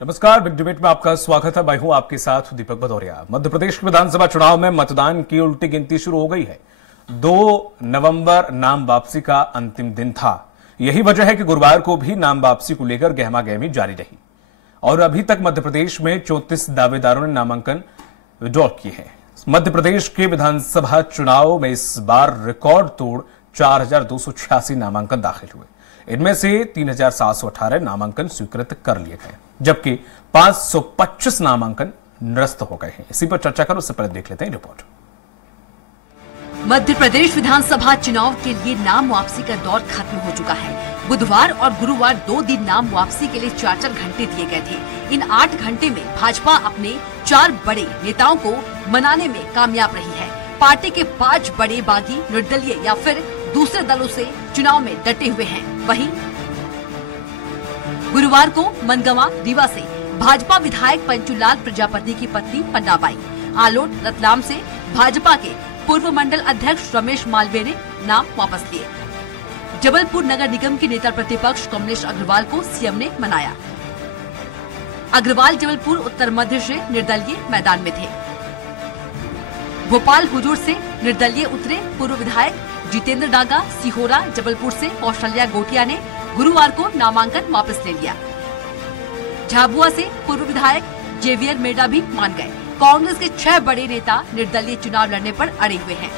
नमस्कार, big debate में आपका स्वागत है। मैं हूं आपके साथ दीपक भदौरिया। मध्य प्रदेश के विधानसभा चुनाव में मतदान की उल्टी गिनती शुरू हो गई है। 2 नवंबर नाम वापसी का अंतिम दिन था। यही वजह है कि गुरुवार को भी नाम वापसी को लेकर गहमागहमी जारी रही और अभी तक मध्य प्रदेश में 34 दावेदारों ने नामांकन विड्रॉ किए हैं। मध्य प्रदेश के विधानसभा चुनाव में इस बार रिकॉर्ड तोड़ 4286 नामांकन दाखिल हुए। इनमें से 3718 नामांकन स्वीकृत कर लिए गए, जबकि 525 नामांकन निरस्त हो गए हैं। इसी पर चर्चा करो, उससे पहले देख लेते हैं रिपोर्ट। मध्य प्रदेश विधानसभा चुनाव के लिए नाम वापसी का दौर खत्म हो चुका है। बुधवार और गुरुवार 2 दिन नाम वापसी के लिए 4-4 घंटे दिए गए थे। इन 8 घंटे में भाजपा अपने 4 बड़े नेताओं को मनाने में कामयाब रही है। पार्टी के 5 बड़े बागी निर्दलीय या फिर दूसरे दलों से चुनाव में डटे हुए हैं। वहीं गुरुवार को मनगवा रीवा से भाजपा विधायक पंचूलाल प्रजापति की पत्नी पन्नाबाई, आलोट रतलाम से भाजपा के पूर्व मंडल अध्यक्ष रमेश मालवीय ने नाम वापस लिए। जबलपुर नगर निगम के नेता प्रतिपक्ष कमलेश अग्रवाल को सीएम ने मनाया। अग्रवाल जबलपुर उत्तर मध्य से निर्दलीय मैदान में थे। भोपाल हुजूर से निर्दलीय उतरे पूर्व विधायक जितेंद्र डागा, सिहोरा जबलपुर से कौशल्या गोटिया ने गुरुवार को नामांकन वापस ले लिया। झाबुआ से पूर्व विधायक जेवियर मेडा भी मान गए। कांग्रेस के 6 बड़े नेता निर्दलीय चुनाव लड़ने पर अड़े हुए हैं।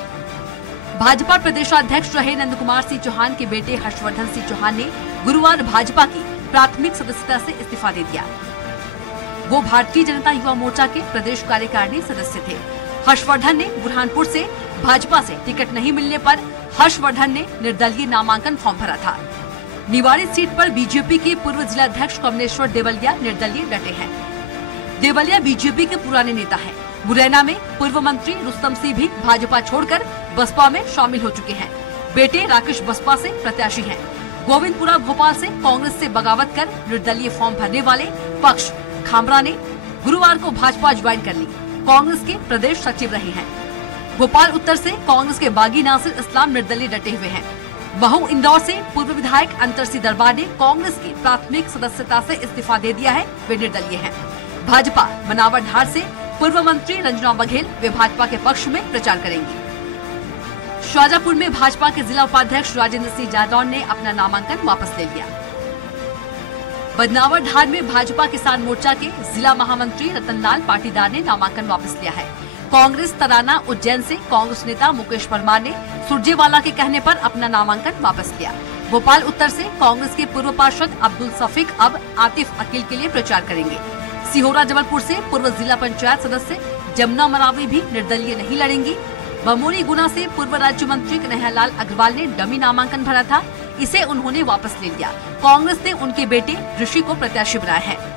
भाजपा प्रदेशाध्यक्ष रहे नंद कुमार सिंह चौहान के बेटे हर्षवर्धन सिंह चौहान ने गुरुवार भाजपा की प्राथमिक सदस्यता से इस्तीफा दे दिया। वो भारतीय जनता युवा मोर्चा के प्रदेश कार्यकारिणी सदस्य थे। हर्षवर्धन ने बुरहानपुर से भाजपा से टिकट नहीं मिलने पर हर्षवर्धन ने निर्दलीय नामांकन फॉर्म भरा था। निवाड़ी सीट पर बीजेपी के पूर्व जिलाध्यक्ष कमलेश्वर देवलिया निर्दलीय डटे हैं। देवलिया बीजेपी के पुराने नेता हैं। मुरैना में पूर्व मंत्री रुस्तम सिंह भी भाजपा छोड़कर बसपा में शामिल हो चुके हैं। बेटे राकेश बसपा से प्रत्याशी हैं। गोविंदपुरा भोपाल से कांग्रेस से बगावत कर निर्दलीय फॉर्म भरने वाले पक्ष खामरा ने गुरुवार को भाजपा ज्वाइन कर ली। कांग्रेस के प्रदेश सचिव रहे हैं। भोपाल उत्तर से कांग्रेस के बागी नासिर इस्लाम निर्दलीय डटे हुए हैं। महू इंदौर से पूर्व विधायक अंतर सिंह दरबार ने कांग्रेस की प्राथमिक सदस्यता से इस्तीफा दे दिया है। वे निर्दलीय हैं। भाजपा मनावर ढार से पूर्व मंत्री रंजना बघेल वे भाजपा के पक्ष में प्रचार करेंगी। शाजापुर में भाजपा के जिला उपाध्यक्ष राजेंद्र सिंह जादौन ने अपना नामांकन वापस ले लिया। बदनावर ढार में भाजपा किसान मोर्चा के जिला महामंत्री रतनलाल पाटीदार ने नामांकन वापस लिया है। कांग्रेस तराना उज्जैन से कांग्रेस नेता मुकेश परमार ने सुरजेवाला के कहने पर अपना नामांकन वापस लिया। भोपाल उत्तर से कांग्रेस के पूर्व पार्षद अब्दुल सफीक अब आतिफ अकील के लिए प्रचार करेंगे। सिहोरा जबलपुर से पूर्व जिला पंचायत सदस्य जमुना मरावी भी निर्दलीय नहीं लड़ेंगी। बमोरी गुना से पूर्व राज्य मंत्री कन्हैयालाल अग्रवाल ने डमी नामांकन भरा था, इसे उन्होंने वापस ले लिया। कांग्रेस ने उनके बेटे ऋषि को प्रत्याशी बनाया है।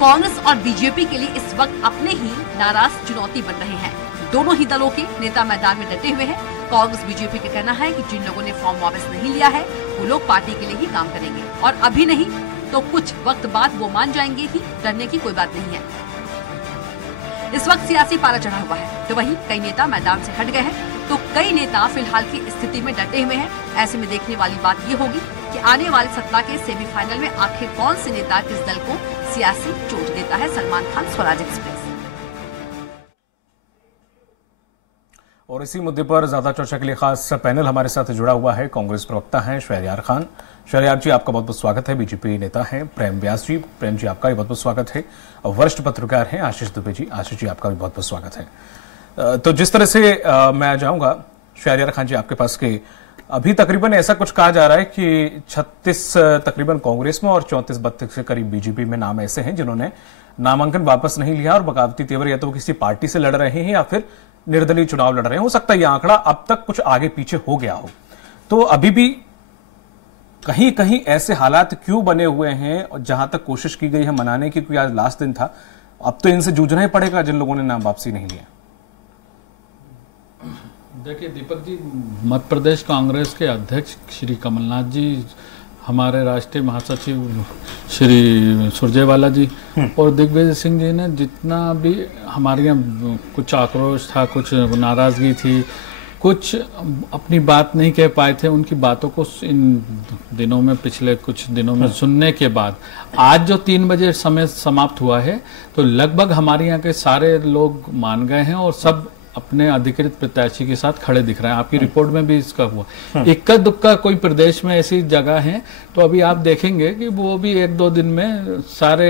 कांग्रेस और बीजेपी के लिए इस वक्त अपने ही नाराज चुनौती बन रहे हैं। दोनों ही दलों के नेता मैदान में डटे हुए हैं। कांग्रेस बीजेपी का कहना है कि जिन लोगों ने फॉर्म वापस नहीं लिया है वो लोग पार्टी के लिए ही काम करेंगे और अभी नहीं तो कुछ वक्त बाद वो मान जाएंगे ही, डरने की कोई बात नहीं है। इस वक्त सियासी पारा चढ़ा हुआ है, तो वहीं कई नेता मैदान से हट गए हैं तो कई नेता फिलहाल की स्थिति में डटे हुए हैं। ऐसे में देखने वाली बात ये होगी कि आने वाले सप्ताह के सेमीफाइनल में आखिर कौन से नेता किस दल को सियासी चोट देता है। सलमान खान, स्वराज एक्सप्रेस। और इसी मुद्दे पर ज्यादा चर्चा के लिए खास पैनल हमारे साथ जुड़ा हुआ है। कांग्रेस प्रवक्ता हैं शहरयार खान। शहरयार जी, आपका बहुत बहुत स्वागत है। बीजेपी नेता हैं प्रेम व्यास जी। प्रेम जी, आपका भी बहुत बहुत स्वागत है। वरिष्ठ पत्रकार हैं आशीष दुबे जी। आशीष जी, आपका भी बहुत बहुत स्वागत है। तो जिस तरह से मैं जाऊंगा शहरयार खान जी आपके पास के अभी तकरीबन ऐसा कुछ कहा जा रहा है कि 36 तकरीबन कांग्रेस में और 34-32 के करीब बीजेपी में नाम ऐसे हैं जिन्होंने नामांकन वापस नहीं लिया और बगावती तेवर या तो किसी पार्टी से लड़ रहे हैं या फिर निर्दलीय चुनाव लड़ रहे हैं। हो सकता है यह आंकड़ा अब तक कुछ आगे पीछे हो गया हो, तो अभी भी कहीं कहीं ऐसे हालात क्यों बने हुए हैं जहां तक कोशिश की गई है मनाने की, क्योंकि आज लास्ट दिन था, अब तो इनसे जूझना ही पड़ेगा जिन लोगों ने नाम वापसी नहीं लिया। देखिए दीपक जी, मध्य प्रदेश कांग्रेस के अध्यक्ष श्री कमलनाथ जी, हमारे राष्ट्रीय महासचिव श्री सुरजेवाला जी और दिग्विजय सिंह जी ने जितना भी हमारे यहाँ कुछ आक्रोश था, कुछ नाराजगी थी, कुछ अपनी बात नहीं कह पाए थे, उनकी बातों को इन दिनों में, पिछले कुछ दिनों में सुनने के बाद आज जो 3 बजे समय समाप्त हुआ है, तो लगभग हमारे यहाँ के सारे लोग मान गए हैं और सब अपने अधिकृत प्रत्याशी के साथ खड़े दिख रहे हैं। आपकी रिपोर्ट में भी इसका हुआ। इक्का दुक्का कोई प्रदेश में ऐसी जगह है तो अभी आप देखेंगे कि वो भी 1-2 दिन में सारे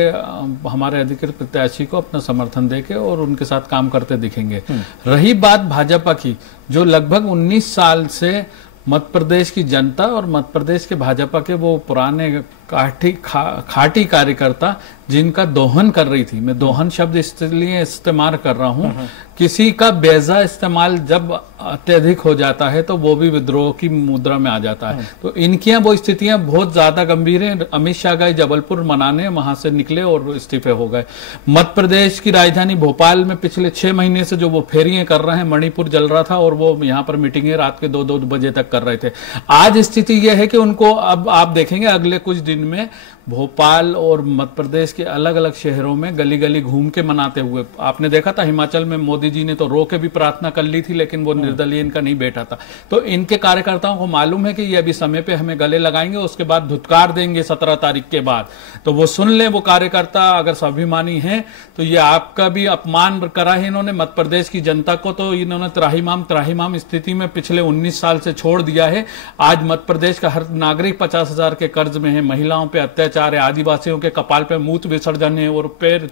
हमारे अधिकृत प्रत्याशी को अपना समर्थन देके और उनके साथ काम करते दिखेंगे। रही बात भाजपा की, जो लगभग 19 साल से मध्य प्रदेश की जनता और मध्य प्रदेश के भाजपा के वो पुराने खाटी कार्यकर्ता जिनका दोहन कर रही थी, मैं दोहन शब्द इसलिए इस्तेमाल कर रहा हूं, किसी का बेजा इस्तेमाल जब अत्यधिक हो जाता है तो वो भी विद्रोह की मुद्रा में आ जाता है। तो इनकी वो स्थितियां बहुत ज्यादा गंभीर हैं। अमित शाह गए जबलपुर मनाने, वहां से निकले और इस्तीफे हो गए। मध्य प्रदेश की राजधानी भोपाल में पिछले 6 महीने से जो वो फेरियां कर रहे हैं, मणिपुर जल रहा था और वो यहाँ पर मीटिंगें रात के 2-2 बजे तक कर रहे थे। आज स्थिति यह है कि उनको, अब आप देखेंगे अगले कुछ दिन में भोपाल और मध्य प्रदेश के अलग अलग शहरों में गली गली घूम के मनाते हुए, आपने देखा था हिमाचल में मोदी जी ने तो रो के भी प्रार्थना कर ली थी, लेकिन वो निर्दलीय इनका नहीं बैठा था। तो इनके कार्यकर्ताओं को मालूम है कि ये अभी समय पे हमें गले लगाएंगे, उसके बाद धुतकार देंगे 17 तारीख के बाद। तो वो सुन ले, वो कार्यकर्ता अगर स्वाभिमानी हैं तो ये आपका भी अपमान करा है इन्होंने मध्य प्रदेश की जनता को। तो इन्होंने त्राहिमाम स्थिति में पिछले 19 साल से छोड़ दिया है। आज मध्य प्रदेश का हर नागरिक 50,000 के कर्ज में है, महिलाओं पे अत्याचार है, आदिवासियों के कपाल पे मूत्र विसर्जन है और पैर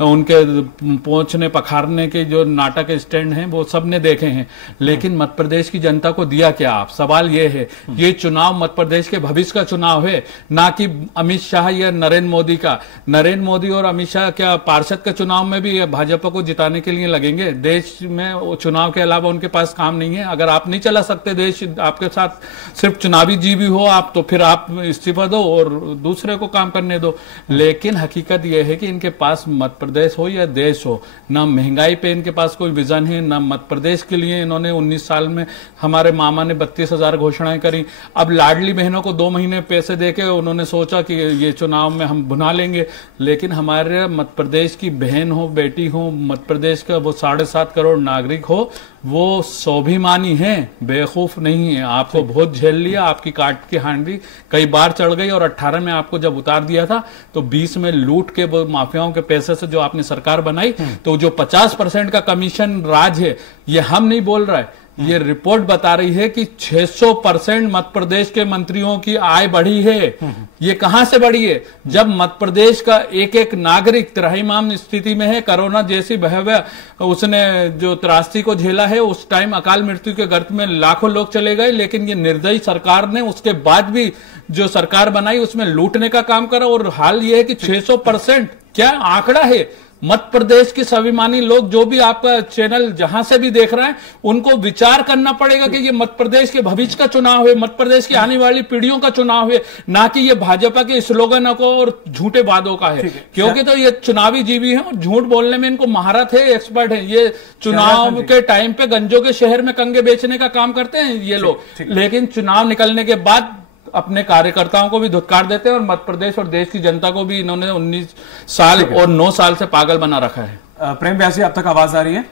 उनके पहुंचने पखारने के जो नाटक स्टैंड हैं वो सबने देखे हैं। लेकिन मध्य प्रदेश की जनता को दिया क्या आप? सवाल ये है, ये चुनाव मध्य प्रदेश के भविष्य का चुनाव है, ना कि अमित शाह या नरेंद्र मोदी का। नरेंद्र मोदी और अमित शाह क्या पार्षद के चुनाव में भी भाजपा को जिताने के लिए लगेंगे? देश में चुनाव के अलावा उनके पास काम नहीं है। अगर आप नहीं चला सकते देश, आपके साथ सिर्फ चुनावी जीवी हो आप, तो फिर आप इस्तीफा दो और दूसरे को काम करने दो। लेकिन हकीकत यह है कि इनके पास मध्य प्रदेश हो या देश हो, ना महंगाई पे इनके पास कोई विजन है, ना मध्य प्रदेश के लिए इन्होंने 19 साल में, हमारे मामा ने 32,000 घोषणाएं करी। अब लाडली बहनों को 2 महीने पैसे देके उन्होंने सोचा कि ये चुनाव में हम भुना लेंगे। लेकिन हमारे मध्य प्रदेश की बहन हो, बेटी हो, मध्य प्रदेश का वो 7.5 करोड़ नागरिक हो, वो स्वाभिमानी है, बेवकूफ नहीं है। आपको बहुत झेल लिया, आपकी काट की हांडी कई बार चढ़ गई और 18 में आपको जब उतार दिया था तो 20 में लूट के वो माफियाओं के पैसे से जो आपने सरकार बनाई, तो जो 50% का कमीशन राज है, ये हम नहीं बोल रहा है, ये रिपोर्ट बता रही है कि 600% मध्य प्रदेश के मंत्रियों की आय बढ़ी है। ये कहां से बढ़ी है? जब मध्य प्रदेश का एक एक नागरिक त्राहिमाम स्थिति में है, कोरोना जैसी भयावह उसने जो त्रासदी को झेला है, उस टाइम अकाल मृत्यु के गर्त में लाखों लोग चले गए। लेकिन ये निर्दयी सरकार ने उसके बाद भी जो सरकार बनाई उसमें लूटने का काम करा। और हाल ये है कि 600% क्या आंकड़ा है? मध्य प्रदेश के स्वाभिमानी लोग, जो भी आपका चैनल जहां से भी देख रहे हैं, उनको विचार करना पड़ेगा कि ये मध्य प्रदेश के भविष्य का चुनाव है, मध्य प्रदेश की आने वाली पीढ़ियों का चुनाव है, ना कि ये भाजपा के स्लोगनों को और झूठे वादों का है। क्योंकि तो ये चुनावी जीवी हैं और झूठ बोलने में इनको महारत है, एक्सपर्ट है। ये चुनाव के टाइम पे गंजों के शहर में कंगे बेचने का काम करते हैं ये लोग, लेकिन चुनाव निकलने के बाद अपने कार्यकर्ताओं को भी धुतकार देते हैं और मध्य प्रदेश और देश की जनता को भी इन्होंने 19 साल और 9 साल से पागल बना रखा है। प्रेम व्यास जी, आप तक आवाज आ रही है?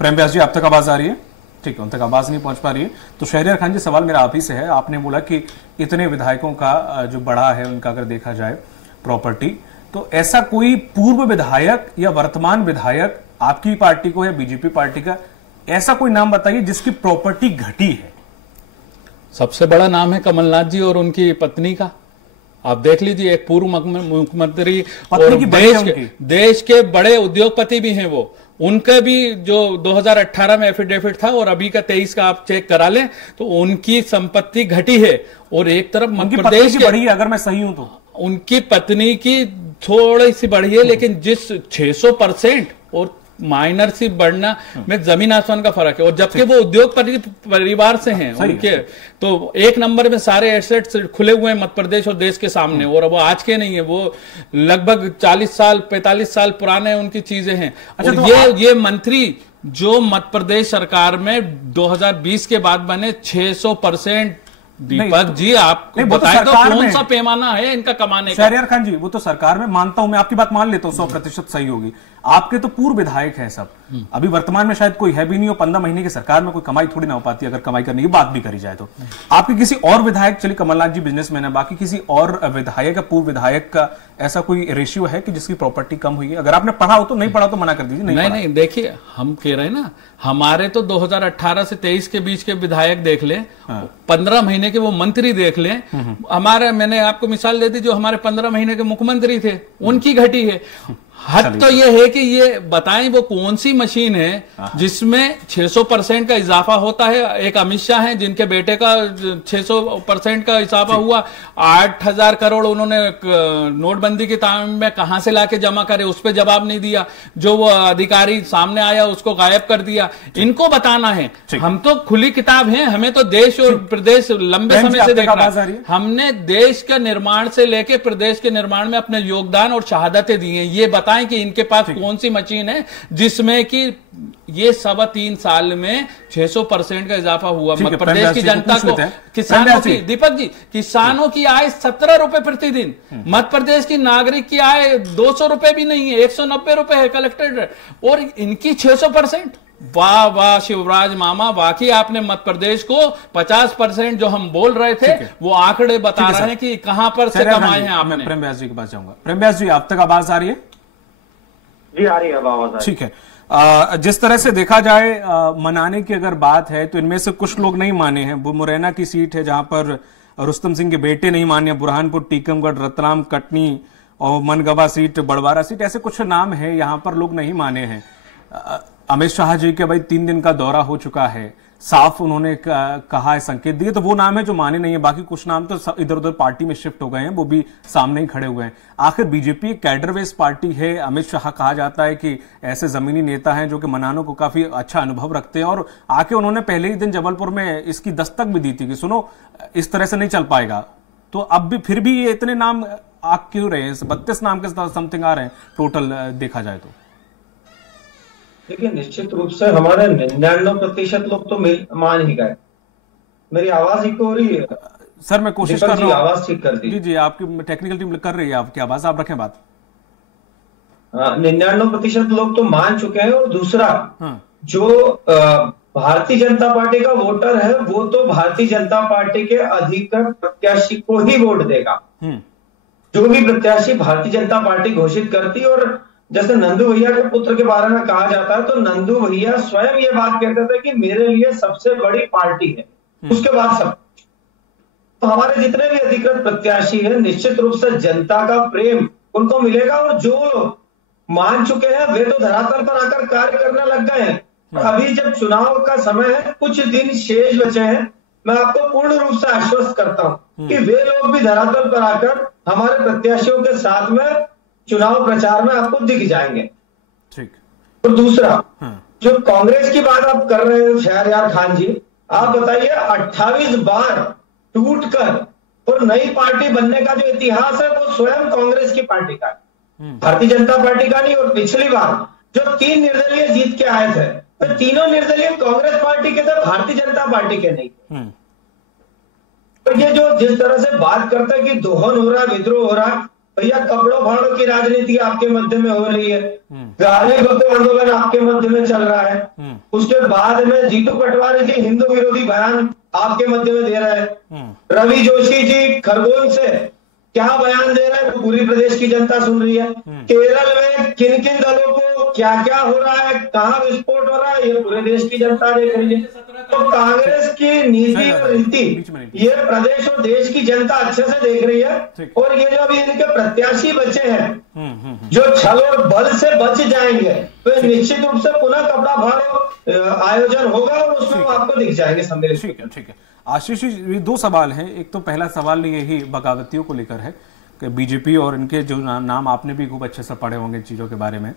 प्रेम व्यास जी, आप तक आवाज आ रही है? ठीक है, उन तक आवाज नहीं पहुंच पा रही है। तो शहरियार खान जी, सवाल मेरा आप ही से है। आपने बोला कि इतने विधायकों का जो बढ़ा है उनका अगर देखा जाए प्रॉपर्टी, तो ऐसा कोई पूर्व विधायक या वर्तमान विधायक आपकी पार्टी को या बीजेपी पार्टी का, ऐसा कोई नाम बताइए जिसकी प्रॉपर्टी घटी है? सबसे बड़ा नाम है कमलनाथ जी और उनकी पत्नी का। आप देख लीजिए, एक पूर्व मुख्यमंत्री और देश के बड़े उद्योगपति भी हैं वो। उनका भी जो 2018 में एफिडेविट था और अभी का 23 का आप चेक करा लें तो उनकी संपत्ति घटी है। और एक तरफ मध्य प्रदेश की बढ़ी है, अगर मैं सही हूं तो उनकी पत्नी की थोड़ी सी बढ़ी है, लेकिन जिस 600% और माइनर सी बढ़ना में जमीन आसमान का फर्क है। और जबकि वो उद्योगपति परिवार से हैं उनके, तो एक नंबर में सारे एसेट्स खुले हुए हैं मध्य प्रदेश और देश के सामने। और वो आज के नहीं है, वो लगभग 40 साल 45 साल पुराने उनकी चीजें हैं। और तो ये मंत्री जो मध्य प्रदेश सरकार में 2020 के बाद बने, 600% दीपक जी आपको बताएं तो कौन सा पैमाना है इनका कमाने का? शहरयार खान जी, वो तो सरकार में मानता हूं, मैं आपकी बात मान लेता हूं 100% सही होगी। आपके तो पूर्व विधायक हैं सब, अभी वर्तमान में शायद कोई है भी नहीं हो, 15 महीने की सरकार में कोई कमाई थोड़ी ना हो पाती, अगर कमाई करने की बात भी करी जाए तो। आपके किसी और विधायक, चलिए कमलनाथ जी बिजनेसमैन है, बाकी किसी और विधायक या पूर्व विधायक का ऐसा कोई रेशियो है कि जिसकी प्रॉपर्टी कम हुई है? अगर आपने पढ़ा हो तो, नहीं पढ़ा तो मना कर दीजिए। नहीं, देखिए हम कह रहे हैं ना, हमारे तो 2018 से 23 के बीच के विधायक देख ले, 15 महीने के वो मंत्री देख ले, हमारे, मैंने आपको मिसाल दे दी, जो हमारे 15 महीने के मुख्यमंत्री थे उनकी घटी है। हद तो ये है कि ये बताएं वो कौन सी मशीन है जिसमें 600% का इजाफा होता है। एक अमित शाह है जिनके बेटे का 600% का इजाफा हुआ, 8,000 करोड़ उन्होंने नोटबंदी के टाइम में कहां से लाके जमा करे, उस पर जवाब नहीं दिया। जो वो अधिकारी सामने आया उसको गायब कर दिया। इनको बताना है, हम तो खुली किताब हैं, हमें तो देश और प्रदेश लंबे समय से देखना है। हमने देश के निर्माण से लेके प्रदेश के निर्माण में अपने योगदान और शहादतें दी हैं। ये बताएं कि इनके पास कौन सी मशीन है जिसमें कि ये 3.25 साल में 600% का इजाफा हुआ। मध्य प्रदेश की जनता को, किसानों की, दीपक जी, किसानों की आय 17 रुपए प्रतिदिन, मध्य प्रदेश की नागरिक की आय 200 रुपए भी नहीं है, 190 रुपए है कलेक्टेड, और इनकी 600%। वाह वाह शिवराज मामा, वाकई आपने मध्य प्रदेश को 50% जो हम बोल रहे थे वो आंकड़े बता रहे हैं कि कहां पर से कमाए हैं आपने। प्रेम व्यास जी के पास जाऊंगा। प्रेम व्यास जी, आप तक आवाज आ रही है? जी आ रही है आवाज। ठीक है। जिस तरह से देखा जाए, मनाने की अगर बात है तो इनमें से कुछ लोग नहीं माने हैं। वो मुरैना की सीट है जहां पर रुस्तम सिंह के बेटे नहीं माने, बुरहानपुर, टीकमगढ़, रतलाम, कटनी और मनगवा सीट, बड़वारा सीट, ऐसे कुछ नाम है यहां पर लोग नहीं माने हैं। अमित शाह जी के भाई 3 दिन का दौरा हो चुका है, साफ उन्होंने कहा है, संकेत दिए, तो वो नाम है जो माने नहीं है। बाकी कुछ नाम तो इधर उधर पार्टी में शिफ्ट हो गए हैं, वो भी सामने ही खड़े हुए हैं। आखिर बीजेपी एक कैडर बेस्ड पार्टी है। अमित शाह कहा जाता है कि ऐसे जमीनी नेता हैं जो कि मनानों को काफी अच्छा अनुभव रखते हैं, और आके उन्होंने पहले ही दिन जबलपुर में इसकी दस्तक भी दी थी कि सुनो इस तरह से नहीं चल पाएगा। तो अब भी फिर भी ये इतने नाम आ क्यों रहे हैं? 32 नाम के समथिंग आ रहे हैं टोटल देखा जाए तो। देखिए, निश्चित रूप से हमारे 99% लोग तो मान ही गए। मेरी आवाज इको हो रही है? सर मैं कोशिश कर रहा हूँ, आवाज ठीक कर दी। जी, आपकी टेक्निकल टीम कर रही है आपकी आवाज, आप रखें बात। 99% लोग तो मान चुके हैं। और दूसरा, जो भारतीय जनता पार्टी का वोटर है वो तो भारतीय जनता पार्टी के अधिकृत प्रत्याशी को ही वोट देगा। जो भी प्रत्याशी भारतीय जनता पार्टी घोषित करती, और जैसे नंदू भैया के पुत्र के बारे में कहा जाता है, तो नंदू भैया स्वयं ये बात कहते थे कि मेरे लिए सबसे बड़ी पार्टी है, उसके बाद सब। तो हमारे जितने भी अधिकृत प्रत्याशी हैं, निश्चित रूप से जनता का प्रेम उनको मिलेगा। और जो मान चुके हैं वे तो धरातल पर आकर कार्य करने लग गए हैं। अभी जब चुनाव का समय है, कुछ दिन शेष बचे हैं, मैं आपको पूर्ण रूप से आश्वस्त करता हूं कि वे लोग भी धरातल पर आकर हमारे प्रत्याशियों के साथ में चुनाव प्रचार में आपको दिख जाएंगे। ठीक। और दूसरा, जो कांग्रेस की बात आप कर रहे हैं शहरयार खान जी, आप बताइए 28 बार टूटकर और नई पार्टी बनने का जो इतिहास है वो स्वयं कांग्रेस की पार्टी का है, भारतीय जनता पार्टी का नहीं। और पिछली बार जो 3 निर्दलीय जीत के आए थे, तो तीनों निर्दलीय कांग्रेस पार्टी के थे, भारतीय जनता पार्टी के नहीं। तो ये जो जिस तरह से बात करते हैं कि दोहन हो रहा है, विद्रोह हो रहा है, भैया कपड़ों फाड़ों की राजनीति आपके मध्य में हो रही है, धार्मिक आंदोलन आपके मध्य में चल रहा है, उसके बाद में जीतू पटवारी जी हिंदू विरोधी बयान आपके मध्य में दे रहे हैं, रवि जोशी जी खरगोन से क्या बयान दे रहे हैं पूरी प्रदेश की जनता सुन रही है। केरल में किन किन दलों को क्या क्या हो रहा है, कहां विस्फोट हो रहा है, ये पूरे देश की जनता देख रही है। तो कांग्रेस की नीति और रीति ये प्रदेश और देश की जनता अच्छे से देख रही है। और ये जो अभी इनके प्रत्याशी बचे हैं जो छल और बल से बच जाएंगे, तो निश्चित रूप से पुनः कपड़ा फाड़ो आयोजन होगा और उसमें आपको दिख जाएंगे सम्मिलित। ठीक है आशीष जी, 2 सवाल हैं। एक तो पहला सवाल यही बगावतियों को लेकर है कि बीजेपी और इनके जो नाम आपने भी खूब अच्छे से पढ़े होंगे चीजों के बारे में,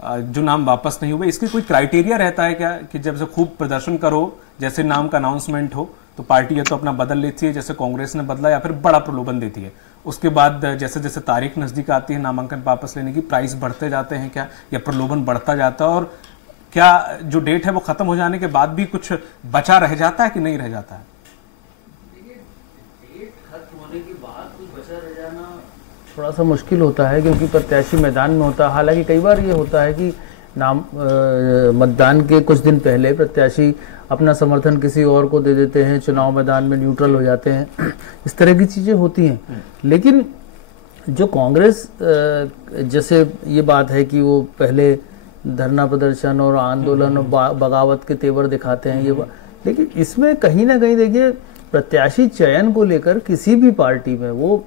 जो नाम वापस नहीं हुए, इसकी कोई क्राइटेरिया रहता है क्या कि जब से खूब प्रदर्शन करो, जैसे नाम का अनाउंसमेंट हो तो पार्टी या तो अपना बदल लेती है जैसे कांग्रेस ने बदला, या फिर बड़ा प्रलोभन देती है, उसके बाद जैसे जैसे तारीख नजदीक आती है नामांकन वापस लेने की, प्राइस बढ़ते जाते हैं क्या, या प्रलोभन बढ़ता जाता है, और क्या जो डेट है वो खत्म हो जाने के बाद भी कुछ बचा रह जाता है कि नहीं रह जाता है? थोड़ा सा मुश्किल होता है क्योंकि प्रत्याशी मैदान में होता है। हालांकि कई बार ये होता है कि मतदान के कुछ दिन पहले प्रत्याशी अपना समर्थन किसी और को दे देते हैं, चुनाव मैदान में न्यूट्रल हो जाते हैं, इस तरह की चीज़ें होती हैं। लेकिन जो कांग्रेस जैसे ये बात है कि वो पहले धरना प्रदर्शन और आंदोलन और बगावत के तेवर दिखाते हैं, ये लेकिन इसमें कहीं ना कहीं देखिए प्रत्याशी चयन को लेकर किसी भी पार्टी में, वो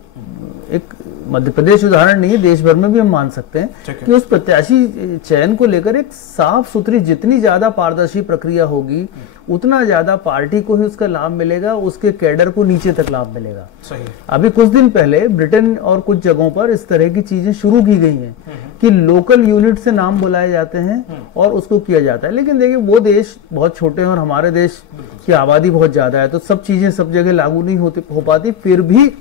एक मध्य प्रदेश उदाहरण नहीं है, देश भर में भी हम मान सकते हैं कि उस प्रत्याशी चयन को लेकर एक साफ सुथरी, जितनी ज्यादा पारदर्शी प्रक्रिया होगी उतना ज्यादा पार्टी को ही उसका लाभ मिलेगा, उसके कैडर को नीचे तक लाभ मिलेगा। सही। अभी कुछ दिन पहले ब्रिटेन और कुछ जगहों पर इस तरह की चीजें शुरू की गई हैं कि लोकल यूनिट से नाम बुलाए जाते हैं और उसको किया जाता है। लेकिन देखिए वो देश बहुत छोटे हैं और हमारे देश की आबादी बहुत ज्यादा है, तो सब चीजें सब जगह लागू नहीं हो पाती। फिर भी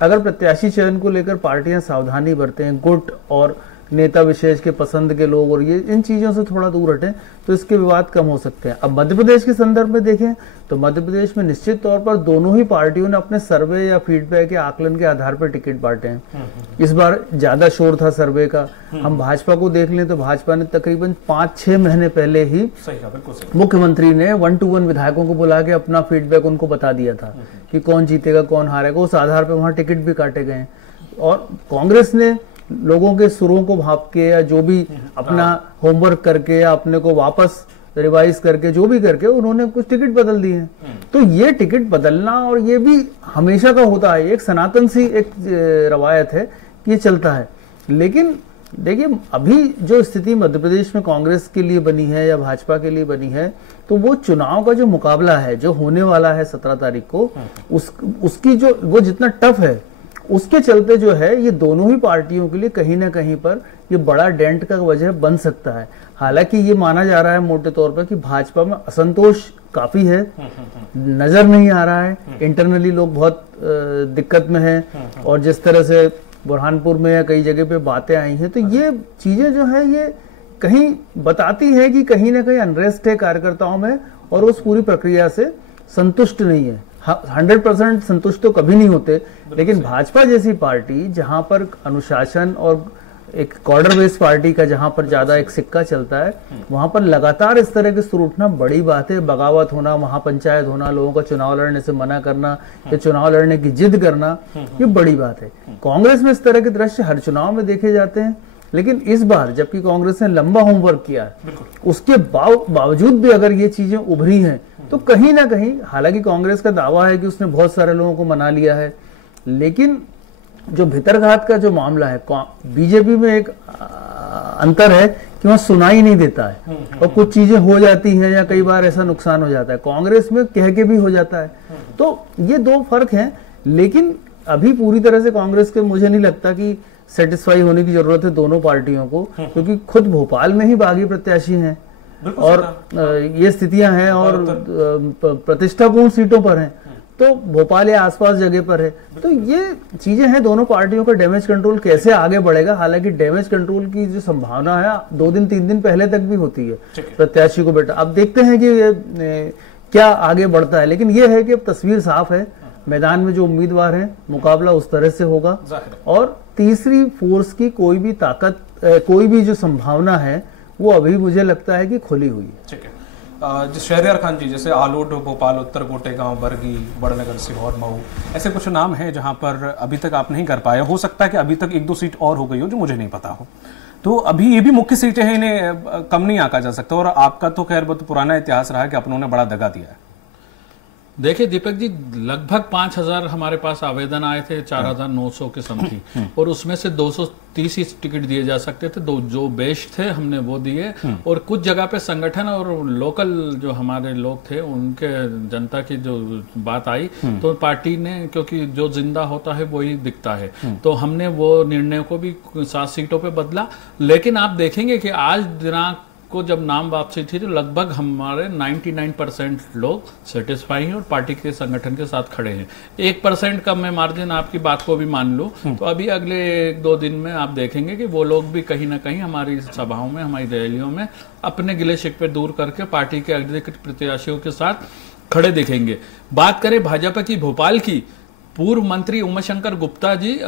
अगर प्रत्याशी चयन को लेकर पार्टियां सावधानी बरतें, गुट और नेता विशेष के पसंद के लोग और ये इन चीजों से थोड़ा दूर हटें, तो इसके विवाद कम हो सकते हैं। अब मध्य प्रदेश के संदर्भ में देखें तो मध्य प्रदेश में निश्चित तौर पर दोनों ही पार्टियों ने अपने सर्वे या फीडबैक या आकलन के आधार पर टिकट बांटे हैं। इस बार ज्यादा शोर था सर्वे का। हम भाजपा को देख लें तो भाजपा ने तकरीबन 5-6 महीने पहले ही मुख्यमंत्री ने 1-to-1 विधायकों को बुला के अपना फीडबैक उनको बता दिया था कि कौन जीतेगा कौन हारेगा, उस आधार पर वहां टिकट भी काटे गए। और कांग्रेस ने लोगों के सुरों को भाप के या जो भी अपना होमवर्क करके या अपने को वापस रिवाइज करके जो भी करके उन्होंने कुछ टिकट बदल दिए हैं। तो ये टिकट बदलना और ये भी हमेशा का होता है, एक सनातन सी एक रवायत है कि ये चलता है। लेकिन देखिए अभी जो स्थिति मध्य प्रदेश में कांग्रेस के लिए बनी है या भाजपा के लिए बनी है, तो वो चुनाव का जो मुकाबला है जो होने वाला है 17 तारीख को, उसकी जो वो जितना टफ है उसके चलते जो है ये दोनों ही पार्टियों के लिए कहीं ना कहीं पर ये बड़ा डेंट का वजह बन सकता है। हालांकि ये माना जा रहा है मोटे तौर पर कि भाजपा में असंतोष काफी है, नजर नहीं आ रहा है, इंटरनली लोग बहुत दिक्कत में हैं और जिस तरह से बुरहानपुर में या कई जगह पे बातें आई हैं, तो ये चीजें जो है ये कहीं बताती है कि कहीं ना कहीं अनरेस्ट है कार्यकर्ताओं में और उस पूरी प्रक्रिया से संतुष्ट नहीं है। 100% संतुष्ट तो कभी नहीं होते, लेकिन भाजपा जैसी पार्टी जहां पर अनुशासन और एक कॉर्डर बेस्ड पार्टी का जहां पर ज्यादा एक सिक्का चलता है, वहां पर लगातार इस तरह के सुर उठना बड़ी बात है। बगावत होना, महापंचायत होना, लोगों का चुनाव लड़ने से मना करना या चुनाव लड़ने की जिद करना, ये बड़ी बात है। कांग्रेस में इस तरह के दृश्य हर चुनाव में देखे जाते हैं, लेकिन इस बार जबकि कांग्रेस ने लंबा होमवर्क किया है, उसके बावजूद भी अगर ये चीजें उभरी हैं तो कहीं ना कहीं, हालांकि कांग्रेस का दावा है कि उसने बहुत सारे लोगों को मना लिया है, लेकिन जो भीतरघात का जो मामला है, बीजेपी में एक अंतर है कि वहां सुनाई नहीं देता है और कुछ चीजें हो जाती हैं या कई बार ऐसा नुकसान हो जाता है। कांग्रेस में कह के भी हो जाता है। तो ये दो फर्क हैं, लेकिन अभी पूरी तरह से कांग्रेस के मुझे नहीं लगता कि सेटिस्फाई होने की जरूरत है दोनों पार्टियों को, क्योंकि खुद भोपाल में ही बागी प्रत्याशी हैं और ये स्थितियां हैं और प्रतिष्ठापूर्ण सीटों पर हैं, तो भोपाल या आसपास जगह पर है। तो ये चीजें हैं, दोनों पार्टियों का डैमेज कंट्रोल कैसे आगे बढ़ेगा। हालांकि डैमेज कंट्रोल की जो संभावना है 2 दिन 3 दिन पहले तक भी होती है प्रत्याशी को बेटा। अब देखते हैं कि क्या आगे बढ़ता है, लेकिन ये है कि अब तस्वीर साफ है, मैदान में जो उम्मीदवार हैं मुकाबला उस तरह से होगा और तीसरी फोर्स की कोई भी ताकत, कोई भी जो संभावना है वो अभी मुझे लगता है कि खुली हुई है। ठीक है। शहरयार खान जी, जैसे आलोट, भोपाल उत्तर, गोटेगांव, बरगी, बड़नगर, सीहोर, मऊ, ऐसे कुछ नाम हैं जहां पर अभी तक आप नहीं कर पाए। हो सकता है कि अभी तक 1-2 सीट और हो गई हो जो मुझे नहीं पता हो, तो अभी ये भी मुख्य सीटें हैं, इन्हें कम नहीं आंका जा सकता। और आपका तो खैर बहुत पुराना इतिहास रहा है कि अपनों ने बड़ा दगा दिया है। देखिए दीपक जी, लगभग 5000 हमारे पास आवेदन आए थे, 4900 के समथिंग, और उसमें से 230 टिकट दिए जा सकते थे। जो बेस्ट थे हमने वो दिए, और कुछ जगह पे संगठन और लोकल जो हमारे लोग थे उनके जनता की जो बात आई, तो पार्टी ने, क्योंकि जो जिंदा होता है वही दिखता है, तो हमने वो निर्णय को भी 7 सीटों पे बदला। लेकिन आप देखेंगे कि आज दिनांक को जब नाम वापसी थी तो लगभग हमारे 99% लोग सेटिस्फाई हैं और पार्टी के संगठन के साथ खड़े हैं। 1% का मैं मार्जिन आपकी बात को भी मान लूं तो अभी अगले 1-2 दिन में आप देखेंगे कि वो लोग भी कहीं ना कहीं हमारी सभाओं में, हमारी रैलियों में अपने गिले शिकवे दूर करके पार्टी के अधिकृत प्रत्याशियों के साथ खड़े दिखेंगे। बात करें भाजपा की भोपाल की, पूर्व मंत्री उमाशंकर गुप्ता जी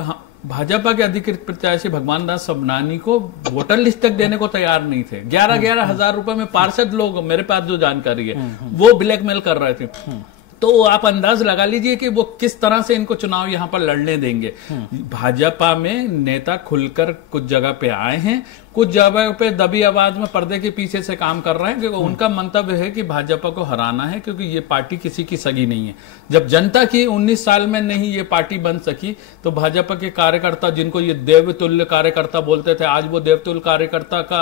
भाजपा के अधिकृत प्रत्याशी भगवान दास सबनानी को वोटर लिस्ट तक देने को तैयार नहीं थे। 11-11 हजार रुपए में पार्षद लोग, मेरे पास जो जानकारी है, वो ब्लैकमेल कर रहे थे। तो आप अंदाज लगा लीजिए कि वो किस तरह से इनको चुनाव यहां पर लड़ने देंगे। भाजपा में नेता खुलकर कुछ जगह पे आए हैं, कुछ जगह पे दबी आवाज में पर्दे के पीछे से काम कर रहे हैं, क्योंकि उनका मंतव्य है कि भाजपा को हराना है, क्योंकि ये पार्टी किसी की सगी नहीं है। जब जनता की 19 साल में नहीं ये पार्टी बन सकी, तो भाजपा के कार्यकर्ता, जिनको ये देवतुल्य कार्यकर्ता बोलते थे, आज वो देवतुल्य कार्यकर्ता का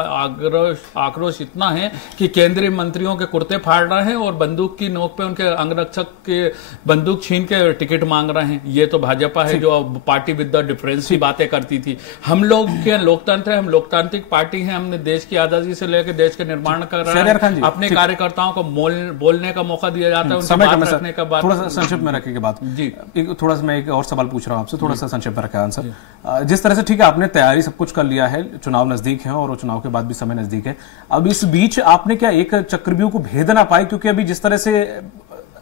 आक्रोश इतना है कि केंद्रीय मंत्रियों के कुर्ते फाड़ रहे हैं और बंदूक की नोक पे उनके अंगरक्षक के बंदूक छीन के टिकट मांग रहे हैं। ये तो भाजपा है जो पार्टी विद द डिफरेंस की बातें करती थी। हम लोग के लोकतंत्र है, हम लोकतांत्रिक पार्टी है, हमने देश की आजादी से लेकर देश के निर्माण कर रहे हैं। अपने कार्यकर्ताओं को बोलने का मौका दिया जाता है, उनकी बात रखने का बात। थोड़ा सा संक्षिप्त में रखिए बात जी। थोड़ा सा मैं एक और सवाल पूछ रहा हूं आपसे, थोड़ा सा संक्षिप्त में रखा आंसर। जिस तरह से ठीक है, आपने तैयारी सब कुछ कर लिया है, चुनाव नजदीक है और चुनाव के बाद भी समय नजदीक है, अब इस बीच आपने क्या एक चक्रव्यूह को भेद ना पाए? क्योंकि अभी जिस तरह से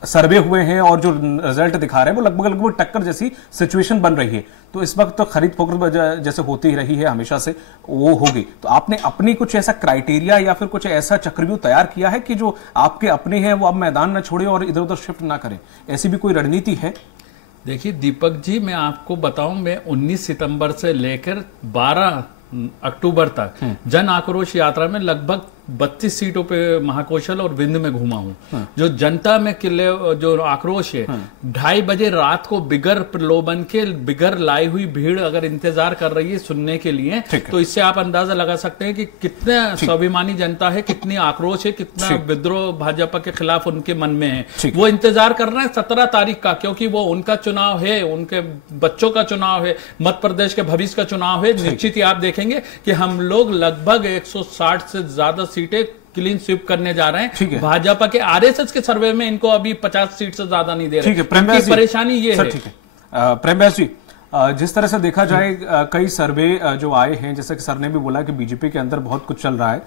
सर्वे हुए हैं और जो रिजल्ट दिखा रहे हैं वो लगभग टक्कर जैसी सिचुएशन बन रही है। तो इस वक्त तो खरीद फरोख्त जैसे होती ही रही है हमेशा से, वो होगी। तो आपने अपनी कुछ ऐसा क्राइटेरिया या फिर कुछ ऐसा चक्रव्यूह तैयार किया है कि जो आपके अपने हैं वो अब मैदान न छोड़े और इधर उधर शिफ्ट ना करें? ऐसी भी कोई रणनीति है? देखिए दीपक जी, मैं आपको बताऊं, मैं 19 सितंबर से लेकर 12 अक्टूबर तक जन आक्रोश यात्रा में लगभग 32 सीटों पे महाकौशल और विंध्य में घूमा हूं। जो जनता में किले जो आक्रोश है, 2:30 बजे रात को बिगर प्रलोभन के, बिगर लाई हुई भीड़ अगर इंतजार कर रही है सुनने के लिए, तो इससे आप अंदाजा लगा सकते हैं कि कितने स्वाभिमानी जनता है, कितनी आक्रोश है, कितना विद्रोह भाजपा के खिलाफ उनके मन में है। वो इंतजार कर रहे हैं 17 तारीख का, क्योंकि वो उनका चुनाव है, उनके बच्चों का चुनाव है, मध्य प्रदेश के भविष्य का चुनाव है। निश्चित ही आप देखेंगे कि हम लोग लगभग 160 से ज्यादा सीटें क्लीन स्वीप करने जा रहे हैं। भाजपा के आरएसएस के सर्वे में इनको अभी 50 सीट से ज्यादा नहीं दे रहे। परेशानी ये है। प्रेम व्यास जी, जिस तरह से देखा जाए कई सर्वे जो आए हैं, जैसे कि सर ने भी बोला कि बीजेपी के अंदर बहुत कुछ चल रहा है,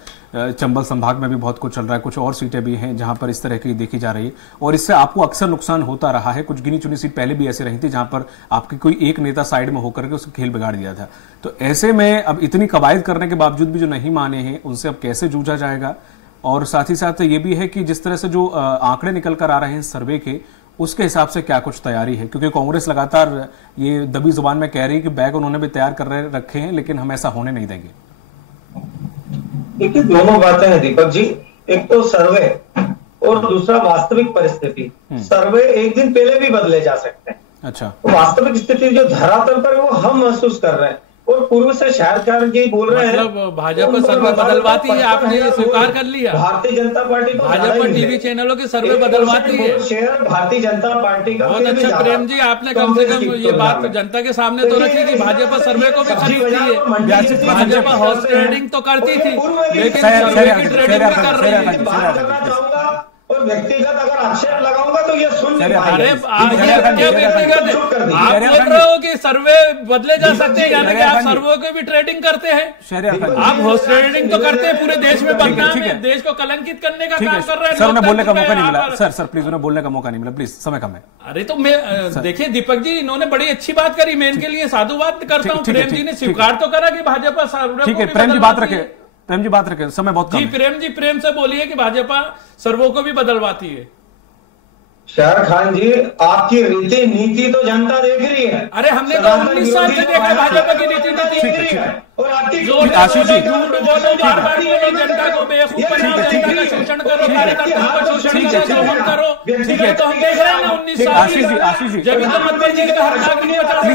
चंबल संभाग में भी बहुत कुछ चल रहा है, कुछ और सीटें भी हैं जहां पर इस तरह की देखी जा रही है और इससे आपको अक्सर नुकसान होता रहा है। कुछ गिनी चुनी सीट पहले भी ऐसी रही थी जहां पर आपकी कोई एक नेता साइड में होकर के उसका खेल बिगाड़ दिया था। तो ऐसे में अब इतनी कवायद करने के बावजूद भी जो नहीं माने हैं उनसे अब कैसे जूझा जाएगा? और साथ ही साथ ये भी है कि जिस तरह से जो आंकड़े निकल कर आ रहे हैं सर्वे के, उसके हिसाब से क्या कुछ तैयारी है? क्योंकि कांग्रेस लगातार ये दबी जुबान में कह रही है कि बैग उन्होंने भी तैयार कर रखे हैं, लेकिन हम ऐसा होने नहीं देंगे। देखिए, दोनों बातें हैं दीपक जी। एक तो सर्वे और दूसरा वास्तविक परिस्थिति। सर्वे एक दिन पहले भी बदले जा सकते हैं। अच्छा, तो वास्तविक स्थिति जो धरातल पर वो हम महसूस कर रहे हैं। और पूर्व से शायद जी बोल रहे हैं, मतलब भाजपा सर्वे बदलवाती है, आपने ये स्वीकार कर लिया? भारतीय जनता पार्टी को भाजपा टीवी चैनलों के सर्वे बदलवाती है। शेयर भारतीय जनता पार्टी का बहुत अच्छा प्रेम जी, आपने कम से कम ये बात जनता के सामने तो रखी कि भाजपा सर्वे को भी खरीदती है। भाजपा हॉर्स ट्रेडिंग तो करती थी, लेकिन सर्वे की ट्रेडिंग भी कर रही है। और व्यक्तिगत अगर आक्षेप लगाऊंगा तो ये सुन नहीं पाएंगे। अरे क्या व्यक्तिगत? आप बोल रहे हो कि सर्वे बदले जा सकते हैं, यानी कि आप सर्वे को भी ट्रेडिंग करते हैं। आप हॉर्स ट्रेडिंग तो करते हैं, पूरे देश में बदनाम है, देश को कलंकित करने का काम कर रहे हैं। सर, उन्हें बोलने का मौका नहीं मिला। सर प्लीज, उन्हें बोलने का मौका नहीं मिला, प्लीज, समय कम है। अरे तो मैं देखिए दीपक जी, इन्होंने बड़ी अच्छी बात करी, मैं इनके लिए साधुवाद करता हूँ। प्रेम जी ने स्वीकार तो करा कि भाजपा सर्वे। ठीक है, प्रेम जी बात रखे, प्रेम जी बात रखे, समय बहुत कम है। प्रेम जी, प्रेम से बोलिए कि भाजपा सर्वों को भी बदलवाती है। शायर खान जी, आपकी रीति नीति तो जनता देख रही है। अरे हमने तो 19 साल से देखा भाजपा की नीति नीति। और आपकी आशीष जी, झूठ बोलो, बार बार बोलो, जनता को बेवकूफ बनाओ, जनता का शोषण करो, कार्यकर्ताओं का शोषण करो, ठीक है, तो हम देख रहे हैं ना 19 साल। आशीष जी, जब तो मतभेद जी का हर नागरिक 50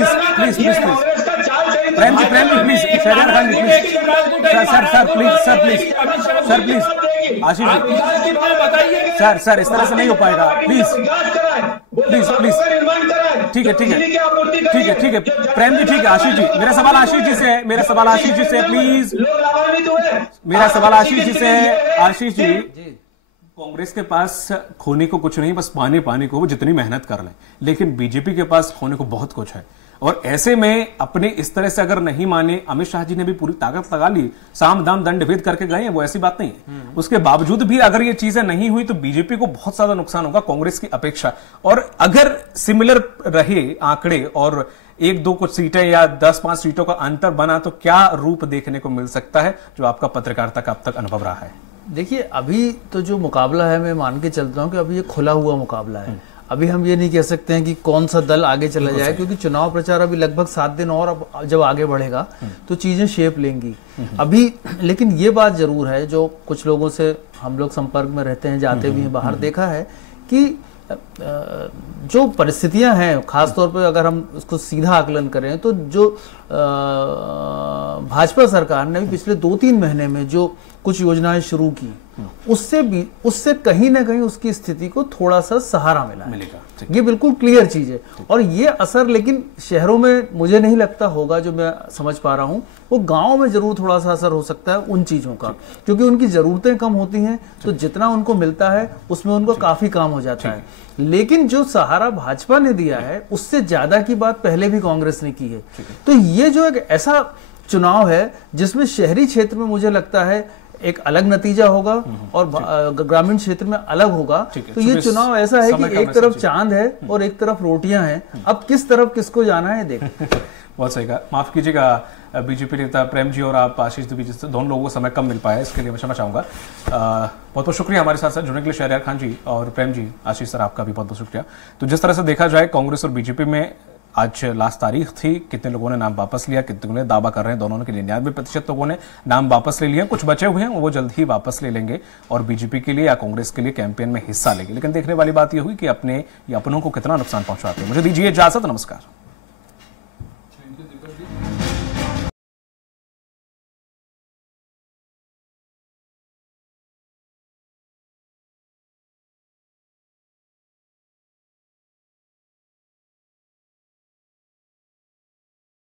Prem ji please, Shahriyar Khan ji please, sir please, Ashish ji बताइए सर, इस तरह से नहीं हो पाएगा, प्लीज प्लीज। ठीक है प्रेम जी, ठीक है। आशीष जी, मेरा सवाल आशीष जी से है, प्लीज। मेरा सवाल आशीष जी से है। आशीष जी, कांग्रेस के पास खोने को कुछ नहीं, बस पानी को वो जितनी मेहनत कर लें, लेकिन बीजेपी के पास खोने को बहुत कुछ है। और ऐसे में अपने इस तरह से अगर नहीं माने, अमित शाह जी ने भी पूरी ताकत लगा ली, साम दाम दंड भेद करके गए हैं, वो ऐसी बात नहीं है। उसके बावजूद भी अगर ये चीजें नहीं हुई तो बीजेपी को बहुत ज्यादा नुकसान होगा कांग्रेस की अपेक्षा। और अगर सिमिलर रहे आंकड़े और 1-2 कुछ सीटें या 10-5 सीटों का अंतर बना तो क्या रूप देखने को मिल सकता है, जो आपका पत्रकारिता का अब तक अनुभव रहा है? देखिए, अभी तो जो मुकाबला है, मैं मान के चलता हूं कि अभी ये खुला हुआ मुकाबला है। अभी हम ये नहीं कह सकते हैं कि कौन सा दल आगे चला जाए, क्योंकि चुनाव प्रचार अभी लगभग 7 दिन और अब जब आगे बढ़ेगा तो चीजें शेप लेंगी अभी। लेकिन ये बात जरूर है, जो कुछ लोगों से हम लोग संपर्क में रहते हैं, जाते भी हैं बाहर, देखा है कि जो परिस्थितियां हैं, खासतौर पर अगर हम उसको सीधा आकलन करें तो जो भाजपा सरकार ने पिछले 2-3 महीने में जो कुछ योजनाएं शुरू की, उससे कहीं ना कहीं उसकी स्थिति को थोड़ा सा सहारा मिलेगा। ये बिल्कुल क्लियर चीज है। और ये असर लेकिन शहरों में मुझे नहीं लगता होगा, जो मैं समझ पा रहा हूं। वो गांव में जरूर थोड़ा सा असर हो सकता है उन चीजों का, क्योंकि उनकी जरूरतें कम होती हैं, तो जितना उनको मिलता है उसमें उनको काफी काम हो जाता है। लेकिन जो सहारा भाजपा ने दिया है, उससे ज्यादा की बात पहले भी कांग्रेस ने की है। तो ये जो एक ऐसा चुनाव है जिसमें शहरी क्षेत्र में मुझे लगता है एक अलग नतीजा होगा और ग्रामीण क्षेत्र में अलग होगा। तो ये चुनाव ऐसा है कि एक तरफ चांद है और एक तरफ रोटियां हैं। अब किस तरफ किसको जाना है देख। बहुत सही कहा। माफ कीजिएगा बीजेपी नेता प्रेम जी और आप आशीष द्विवेदी से दोनों लोगों को समय कम मिल पाया, इसके लिए मैं क्षमा चाहूंगा। बहुत बहुत शुक्रिया हमारे साथ जुड़ने के लिए शहरयार खान जी और प्रेम जी। आशीष सर, आपका भी बहुत बहुत शुक्रिया। तो जिस तरह से देखा जाए, कांग्रेस और बीजेपी में आज लास्ट तारीख थी, कितने लोगों ने नाम वापस लिया, कितने ने दावा कर रहे हैं दोनों ने कि 99% लोगों ने नाम वापस ले लिया, कुछ बचे हुए हैं वो जल्द ही वापस ले लेंगे और बीजेपी के लिए या कांग्रेस के लिए कैंपेन में हिस्सा लेंगे। लेकिन देखने वाली बात यह हुई कि अपने या अपनों को कितना नुकसान पहुंचाते हैं। मुझे दीजिए इजाजत, नमस्कार।